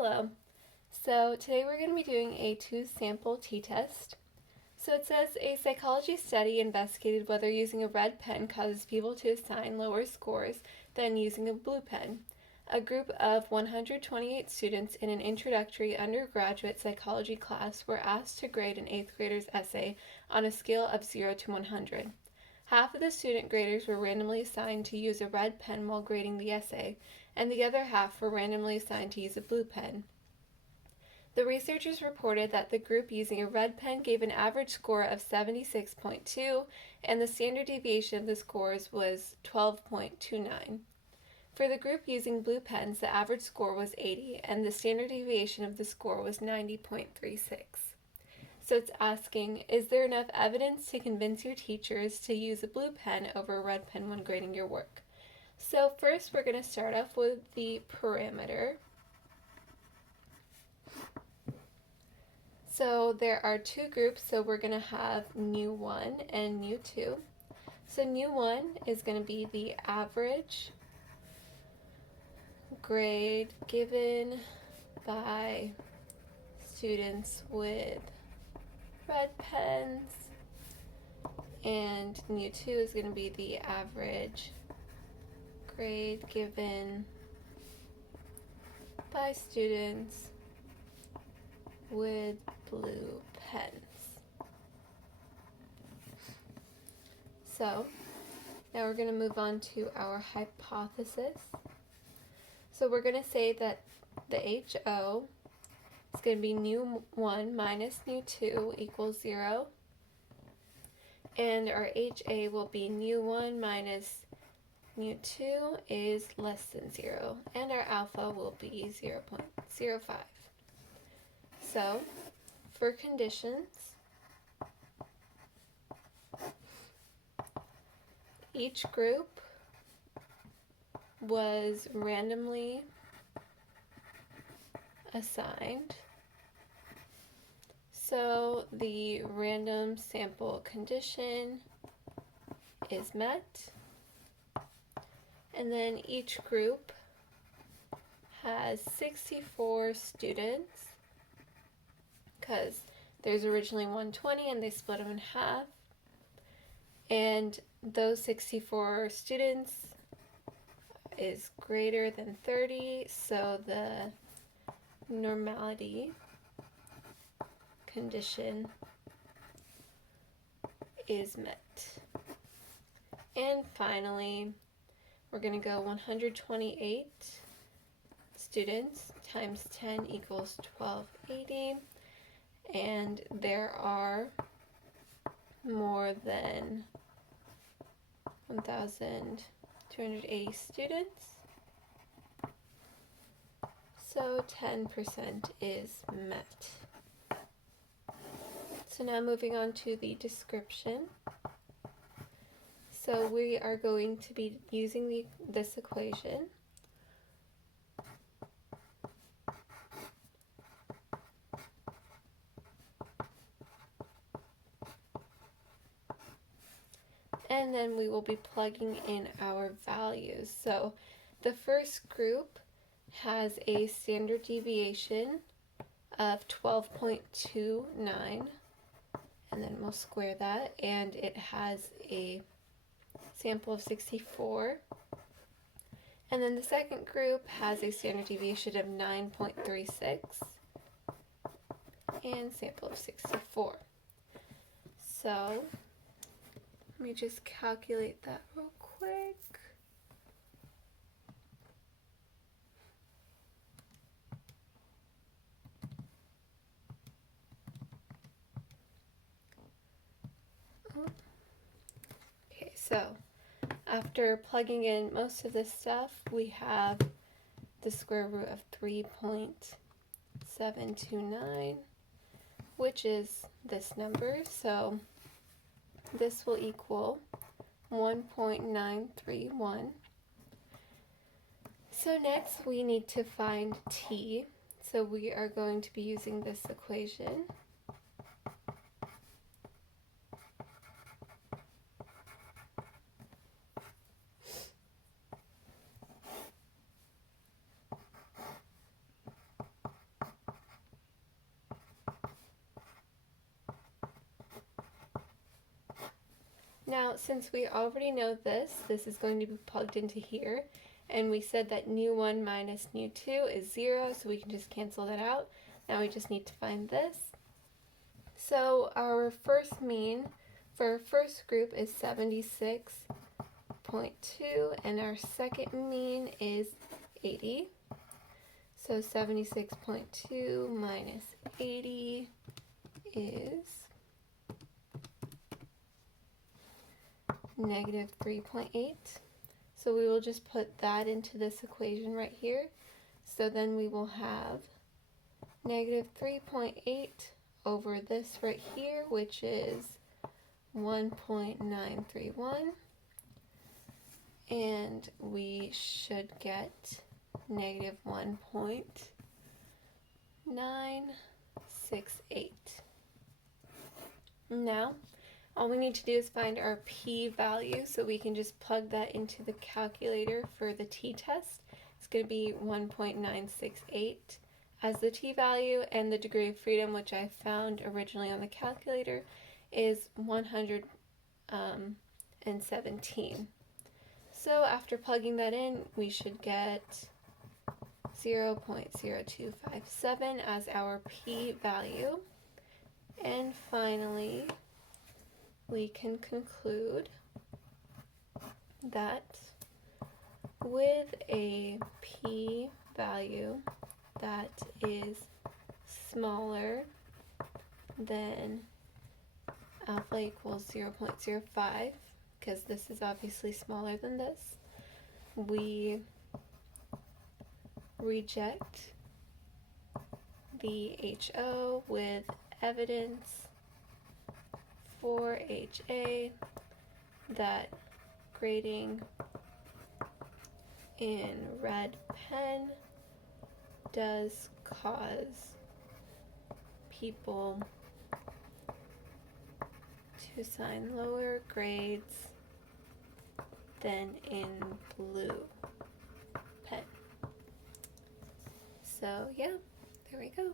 Hello. So today we're going to be doing a two-sample t-test. So it says a psychology study investigated whether using a red pen causes people to assign lower scores than using a blue pen. A group of 128 students in an introductory undergraduate psychology class were asked to grade an 8th grader's essay on a scale of 0 to 100. Half of the student graders were randomly assigned to use a red pen while grading the essay, and the other half were randomly assigned to use a blue pen. The researchers reported that the group using a red pen gave an average score of 76.2, and the standard deviation of the scores was 12.29. For the group using blue pens, the average score was 80, and the standard deviation of the score was 90.36. So it's asking, is there enough evidence to convince your teachers to use a blue pen over a red pen when grading your work? So first we're going to start off with the parameter. So there are two groups, so we're going to have new 1 and new 2. So new 1 is going to be the average grade given by students with red pens, and new 2 is going to be the average grade given by students with blue pens. So now we're going to move on to our hypothesis. So we're going to say that the HO is going to be new 1 minus new 2 equals 0. And our HA will be new 1 minus new 2 is less than 0. And our alpha will be 0.05. So for conditions, each group was randomly assigned. So the random sample condition is met. And then each group has 64 students, because there's originally 120 and they split them in half. And those 64 students is greater than 30, so the normality condition is met. And finally, we're going to go 128 students times 10 equals 1280, and there are more than 1,280 students, so 10% is met. So now moving on to the description. So we are going to be using this equation. And then we will be plugging in our values. So the first group has a standard deviation of 12.29, and then we'll square that, and it has a sample of 64. And then the second group has a standard deviation of 9.36 and sample of 64. So let me just calculate that real quick. Okay, so after plugging in most of this stuff, we have the square root of 3.729, which is this number. So this will equal 1.931. So next we need to find t. So we are going to be using this equation. Now, since we already know this is going to be plugged into here, and we said that nu1 minus nu2 is 0, so we can just cancel that out. Now we just need to find this. So our first mean for our first group is 76.2, and our second mean is 80. So 76.2 minus 80 is negative 3.8. So we will just put that into this equation right here. So then we will have negative 3.8 over this right here, which is 1.931. And we should get negative 1.968. Now, all we need to do is find our p-value, so we can just plug that into the calculator for the t-test. It's going to be 1.968 as the t-value, and the degree of freedom, which I found originally on the calculator, is 117. So after plugging that in, we should get 0.0257 as our p-value. And finally, we can conclude that with a p-value that is smaller than alpha equals 0.05, because this is obviously smaller than this, we reject the HO with evidence for HA that grading in red pen does cause people to assign lower grades than in blue pen. So yeah, there we go.